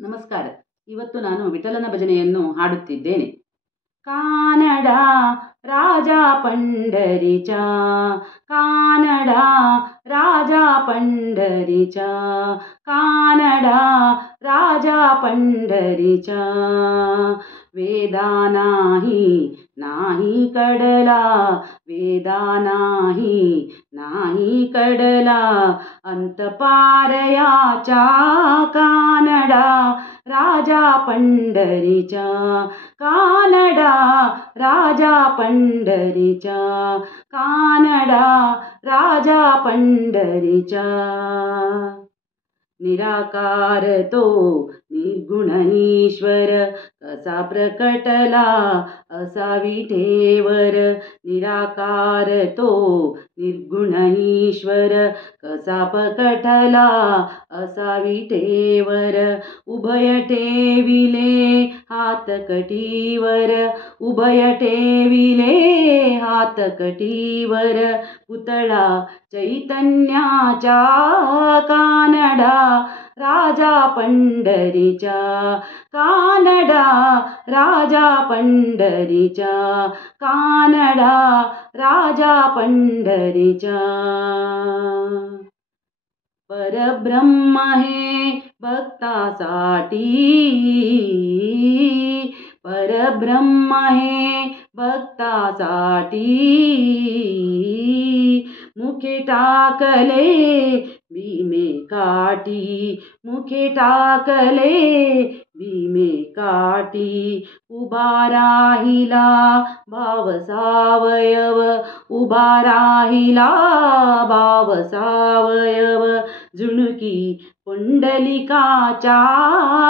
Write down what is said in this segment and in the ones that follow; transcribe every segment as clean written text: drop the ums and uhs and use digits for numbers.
ನಮಸ್ಕಾರ. ಇವತ್ತು ನಾನು ವಿಠಲನ ಭಜನೆಯನ್ನು ಹಾಡುತ್ತಿದ್ದೇನೆ. ಕಾನಡ ರಾಜ ಪಂಡರಿಚ, ಕಾನಡ ರಾಜ ಪಂಡರಿಚ, ಕಾನಡ ರಾಜ ಪಂಡರಿಚ. वेदा नाही कडला, वेदा नाही कडला, अंत पारयाचा कानडा राजा पंढरीचा, कानडा राजा पंढरीचा, कानडा राजा पंढरीचा. निराकार तो निर्गुण ईश्वर, कसा प्रकटला असा विठेवर. निराकार तो निर्गुण ईश्वर, कसा प्रकटला असा विठेवर. उभय ठेविले हात कटीवर, उभय ठेविले हात कटीवर. पुतळा चैतन्याचा कानडा राजा पंढरीचा, कानडा राजा पंढरीचा, कानडा राजा पंढरीचा. परब्रह्म हे भक्तासाठी, परब्रह्म हे भक्तासाठी. मुखे टाकले भीमे काठी, मुखे टाकले भीमे काठी. उभा राहिला भाव सावयव, उभा राहिला भाव सावयव. झुणकी पुंडलिकाचा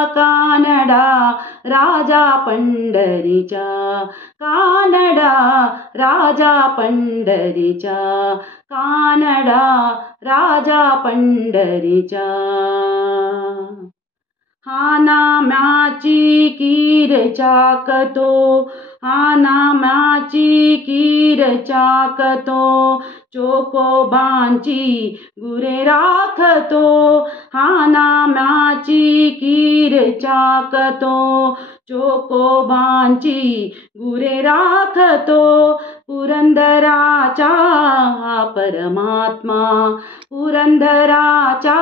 कानडा राजा पंढरीचा, कानडा राजा पंढरीचा, कानडा राजा पंढरीचा. हा नामाची कीर चाकतो, हा नामाची कीर चाकतो. चोकोबांची गुरे राखतो, हा नामाची कीर चाकतो. चोकोबांची गुरे राखतो. पुरंदराचा परमात्मा, पुरंदराचा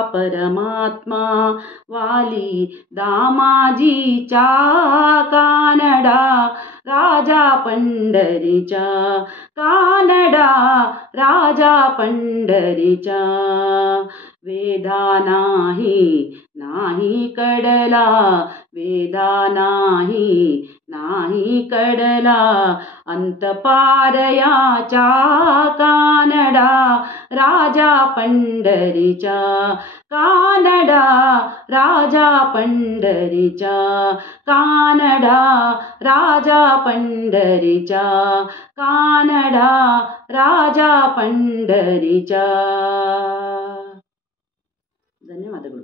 परमात्मा. वाली दामाजीचा कानडा राजा पंढरीचा, कानडा राजा पंढरीचा. वेदा नाही कडला, वेदा नाही कडला, अंत पारयाचा कानडा राजा पंढरीचा, कानडा राजा पंढरीचा, कानडा राजा पंढरीचा, कानडा राजा पंढरीचा. ಧನ್ಯವಾದಗಳು.